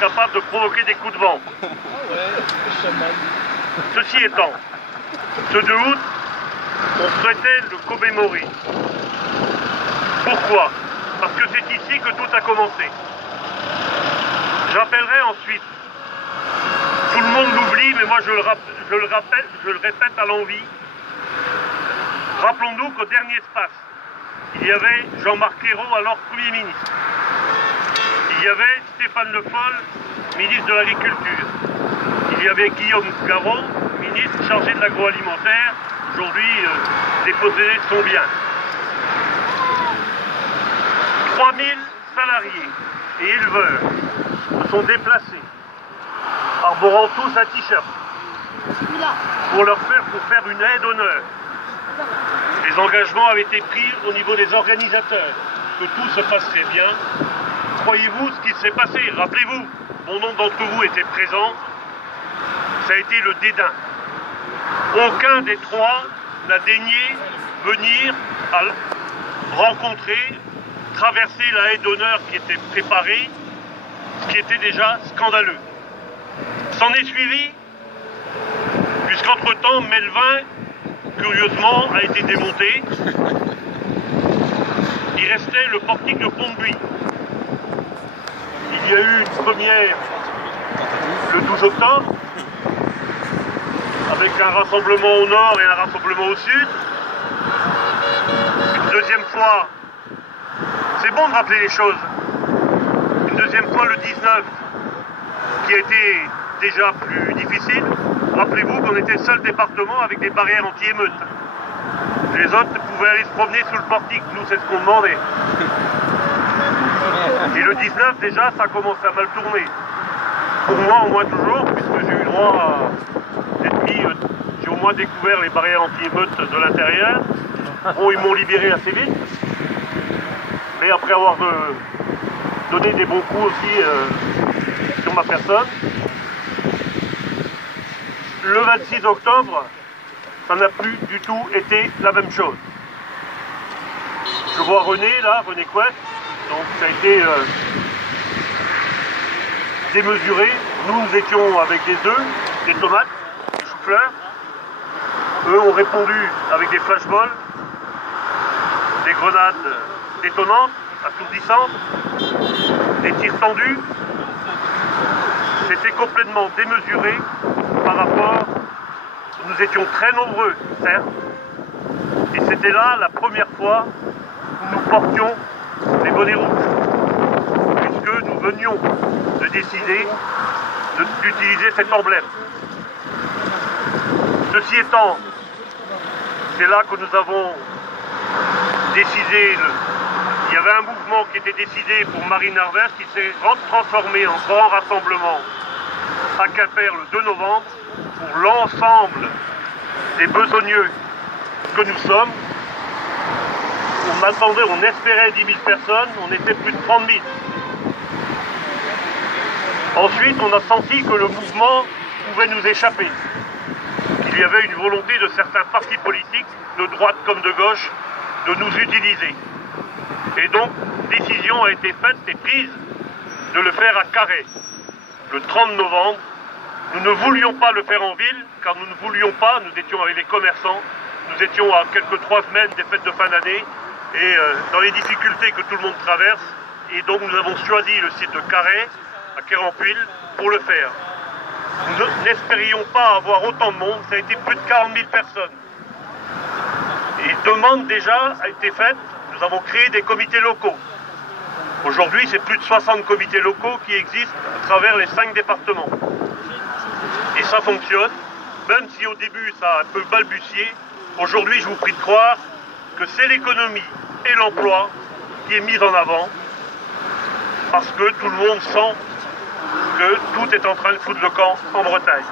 capable de provoquer des coups de vent. Ceci étant, ce 2 août, on souhaitait le commémorer. Pourquoi? Parce que c'est ici que tout a commencé. J'appellerai ensuite, tout le monde l'oublie, mais moi je le répète à l'envi. Rappelons-nous qu'au dernier espace, il y avait Jean-Marc Ayrault, alors Premier ministre. Il y avait Stéphane Le Foll, ministre de l'Agriculture. Il y avait Guillaume Garot, ministre chargé de l'agroalimentaire, aujourd'hui dépossédé de son bien. 3000 salariés et éleveurs se sont déplacés, arborant tous un t-shirt, pour faire une aide d'honneur. Les engagements avaient été pris au niveau des organisateurs, que tout se passerait bien. Croyez-vous ce qui s'est passé? Rappelez-vous, bon nombre d'entre vous étaient présents, ça a été le dédain. Aucun des trois n'a daigné venir à rencontrer, traverser la haie d'honneur qui était préparée, ce qui était déjà scandaleux. S'en est suivi, puisqu'entre-temps, Melvin, curieusement, a été démonté. Il restait le portique de Pont-de-Buis. Il y a eu une première le 12 octobre, avec un rassemblement au nord et un rassemblement au sud. Une deuxième fois, c'est bon de rappeler les choses, une deuxième fois le 19, qui a été déjà plus difficile. Rappelez-vous qu'on était le seul département avec des barrières anti-émeutes. Les autres pouvaient aller se promener sous le portique, nous c'est ce qu'on demandait. Et le 19 déjà, ça commence à mal tourner. Pour moi au moins toujours, puisque j'ai eu le droit d'être mis, j'ai au moins découvert les barrières anti-émeutes de l'intérieur. Bon, ils m'ont libéré assez vite, mais après avoir donné des bons coups aussi sur ma personne. Le 26 octobre, ça n'a plus du tout été la même chose. Je vois René là, René Couette, donc ça a été démesuré. Nous étions avec des œufs, des tomates, des choux-fleurs. Eux ont répondu avec des flashballs, des grenades détonnantes, assourdissantes, des tirs tendus. C'était complètement démesuré par rapport, nous étions très nombreux, certes, et c'était là la première fois où nous portions les bonnets rouges, puisque nous venions de décider d'utiliser cet emblème. Ceci étant, c'est là que nous avons décidé, il y avait un mouvement qui était décidé pour Marine-Harvest qui s'est transformé en grand rassemblement à Quimper le 2 novembre pour l'ensemble des besogneux que nous sommes. On attendait, on espérait 10 000 personnes, on était plus de 30 000. Ensuite, on a senti que le mouvement pouvait nous échapper. Il y avait une volonté de certains partis politiques, de droite comme de gauche, de nous utiliser. Et donc, décision a été faite et prise de le faire à Carhaix, le 30 novembre. Nous ne voulions pas le faire en ville, car nous ne voulions pas, nous étions avec les commerçants, nous étions à quelques 3 semaines des fêtes de fin d'année, et dans les difficultés que tout le monde traverse, et donc nous avons choisi le site de Carhaix, à Quérampuil, pour le faire. Nous n'espérions pas avoir autant de monde, ça a été plus de 40 000 personnes. Et une demande déjà a été faite, nous avons créé des comités locaux. Aujourd'hui, c'est plus de 60 comités locaux qui existent à travers les 5 départements. Et ça fonctionne, même si au début ça a un peu balbutié. Aujourd'hui, je vous prie de croire que c'est l'économie et l'emploi qui est mis en avant, parce que tout le monde sent que tout est en train de foutre le camp en Bretagne.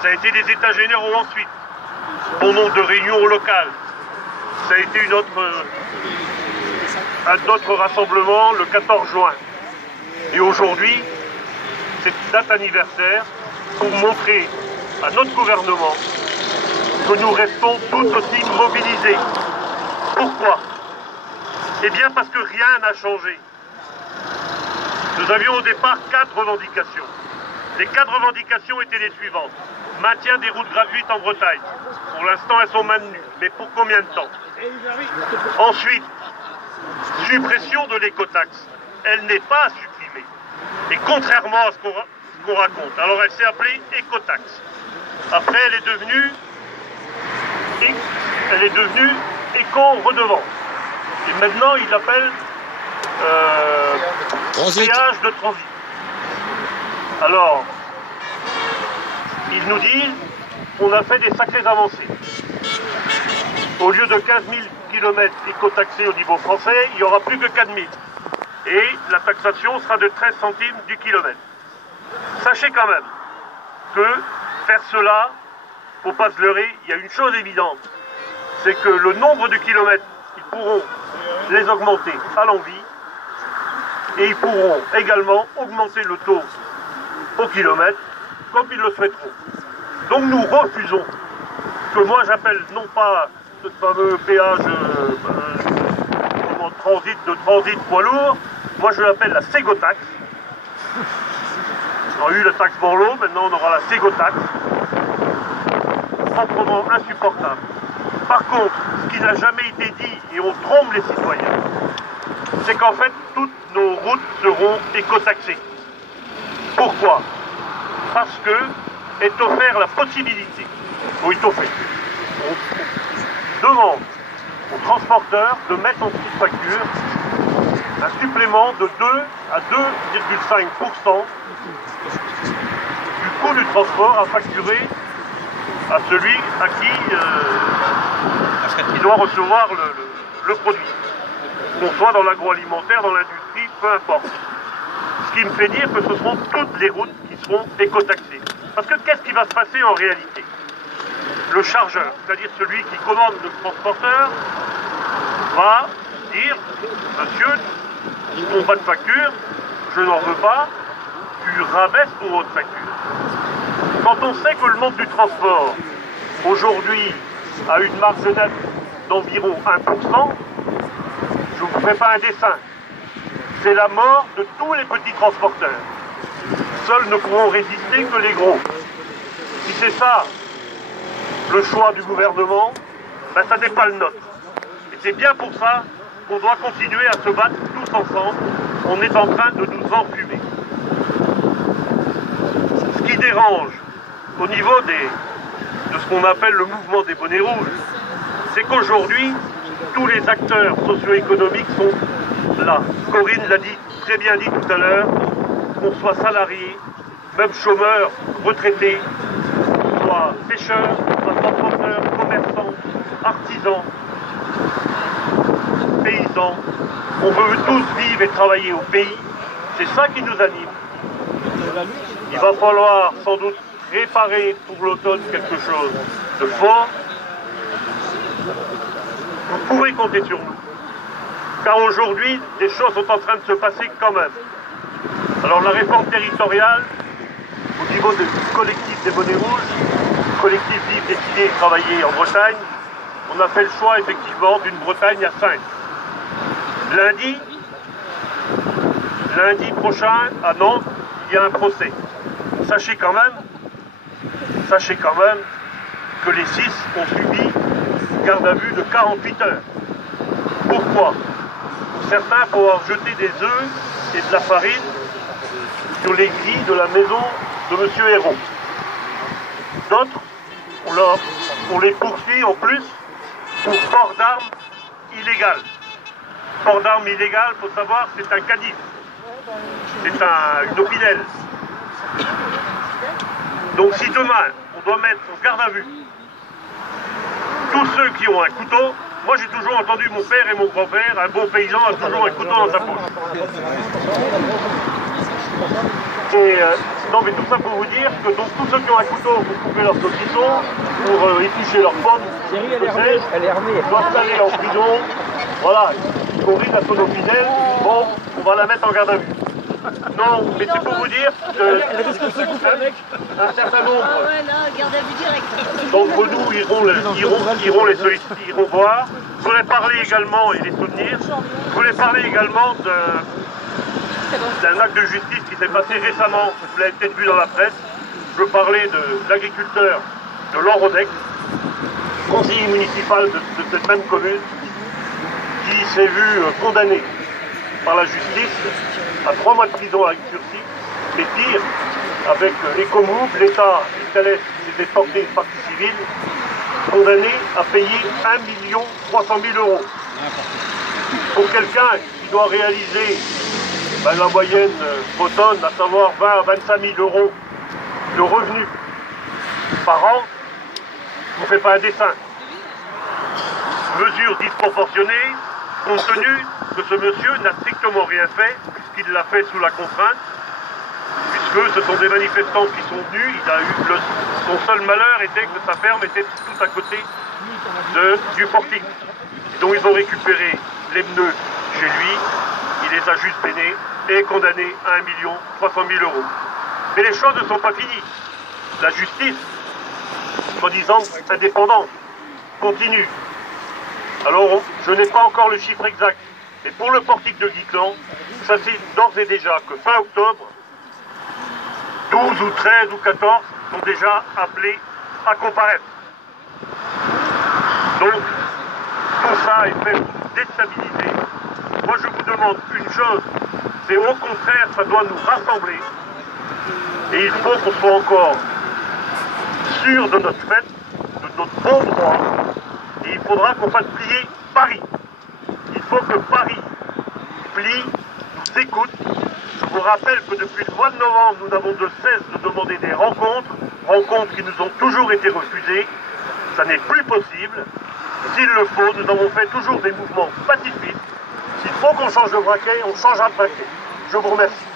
Ça a été des états généraux ensuite, bon nombre de réunions locales. Ça a été un autre rassemblement le 14 juin. Et aujourd'hui, cette date anniversaire pour montrer à notre gouvernement que nous restons tout aussi mobilisés. Pourquoi? Eh bien parce que rien n'a changé. Nous avions au départ 4 revendications. Les 4 revendications étaient les suivantes. Maintien des routes gratuites en Bretagne. Pour l'instant, elles sont maintenues. Mais pour combien de temps? Ensuite, suppression de l'écotaxe. Elle n'est pas supprimée. Et contrairement à ce qu'on raconte. Alors elle s'est appelée écotaxe. Après, elle est devenue éco-redevance. Et maintenant, il l'appelle péage de transit. Alors, ils nous disent qu'on a fait des sacrées avancées. Au lieu de 15 000 km éco-taxés au niveau français, il n'y aura plus que 4 000. Et la taxation sera de 13 centimes du kilomètre. Sachez quand même que faire cela, il ne faut pas se leurrer, il y a une chose évidente, c'est que le nombre de kilomètres, ils pourront les augmenter à l'envi, et ils pourront également augmenter le taux au kilomètre, comme ils le souhaiteront. Donc nous refusons, que moi j'appelle non pas ce fameux péage de transit poids lourd, moi je l'appelle la ségotaxe. On a eu la taxe Borloo, maintenant on aura la ségotaxe. Proprement insupportable. Par contre, ce qui n'a jamais été dit, et on trompe les citoyens, c'est qu'en fait, toutes nos routes seront écotaxées. Pourquoi? Parce que est offert la possibilité, ou est offert, on demande aux transporteurs de mettre en petite facture un supplément de 2 à 2,5% du coût du transport à facturer à celui à qui il doit recevoir le produit. Qu'on soit dans l'agroalimentaire, dans l'industrie, peu importe. Ce qui me fait dire que ce seront toutes les routes qui seront écotaxées. Parce que qu'est-ce qui va se passer en réalité? Le chargeur, c'est-à-dire celui qui commande le transporteur, va dire, monsieur, on pas de facture, je n'en veux pas, tu rabaisses ton autre facture. Quand on sait que le monde du transport, aujourd'hui, a une marge nette d'environ 1%, je ne vous fais pas un dessin. C'est la mort de tous les petits transporteurs. Seuls ne pourront résister que les gros. Si c'est ça, le choix du gouvernement, ben ça n'est pas le nôtre. Et c'est bien pour ça qu'on doit continuer à se battre tous ensemble. On est en train de nous enfumer. Ce qui dérange au niveau de ce qu'on appelle le mouvement des bonnets rouges, c'est qu'aujourd'hui, tous les acteurs socio-économiques sont là. Corinne l'a dit, très bien dit tout à l'heure, qu'on soit salarié, même chômeur, retraité, qu'on soit pêcheur, transporteur, commerçant, artisan, paysan, on veut tous vivre et travailler au pays, c'est ça qui nous anime. Il va falloir sans doute réparer pour l'automne quelque chose de fort. Vous pouvez compter sur nous. Car aujourd'hui, des choses sont en train de se passer quand même. Alors la réforme territoriale, au niveau du collectif des bonnets rouges, collectif Vivre, Décider et Travailler en Bretagne, on a fait le choix effectivement d'une Bretagne à 5. Lundi prochain, à Nantes, il y a un procès. Sachez quand même que les 6 ont subi une garde à vue de 48 heures. Pourquoi? Pour certains, pour avoir jeté des œufs et de la farine sur les grilles de la maison de M. Hérault. D'autres, on les poursuit en plus pour port d'armes illégal. Port d'armes illégal, il faut savoir, c'est un canif. C'est une opinel. Donc si demain, on doit mettre en garde à vue tous ceux qui ont un couteau, moi j'ai toujours entendu mon père et mon grand-père, un bon paysan a toujours un couteau dans sa poche. Et non mais tout ça pour vous dire que donc tous ceux qui ont un couteau pour couper leur saucisson, pour éplucher leur pomme, doivent aller en prison. Voilà, Corinne a son opinel, bon, on va la mettre en garde à vue. Non, mais c'est pour vous dire qu'un certain nombre d'entre nous iront les solliciter, iront voir. Je voulais parler également, et les soutenir, je voulais parler également C'est un acte de justice qui s'est passé récemment, vous l'avez peut-être vu dans la presse. Je parlais de l'agriculteur de l'Enrodec, conseiller municipal de cette même commune, qui s'est vu condamné par la justice à 3 mois de prison avec sursis, mais pire, avec Ecomouv, l'État et Thales qui s'était porté une partie civile, condamné à payer 1 300 000 €. Pour quelqu'un qui doit réaliser la moyenne bretonne, à savoir 20 à 25 000 € de revenus par an, on ne fait pas un dessin. Mesure disproportionnée, compte tenu que ce monsieur n'a strictement rien fait, puisqu'il l'a fait sous la contrainte, puisque ce sont des manifestants qui sont venus, son seul malheur était que sa ferme était tout à côté du portique. Donc ils ont récupéré les pneus chez lui, il les a juste peinés et condamné à 1 300 000 €. Mais les choses ne sont pas finies. La justice, soi-disant indépendante, continue. Alors, je n'ai pas encore le chiffre exact, mais pour le portique de Guiclan, ça c'est d'ores et déjà que fin octobre, 12 ou 13 ou 14 sont déjà appelés à comparaître. Donc, tout ça est fait pour déstabiliser. Moi je vous demande une chose, c'est au contraire, ça doit nous rassembler. Et il faut qu'on soit encore sûr de notre fait, de notre bon droit. Et il faudra qu'on fasse plier Paris. Il faut que Paris plie, nous écoute. Je vous rappelle que depuis le mois de novembre, nous n'avons de cesse de demander des rencontres qui nous ont toujours été refusées. Ça n'est plus possible. S'il le faut, nous avons fait toujours des mouvements pacifistes. S'il faut qu'on change de braquet, on changera de braquet. Je vous remercie.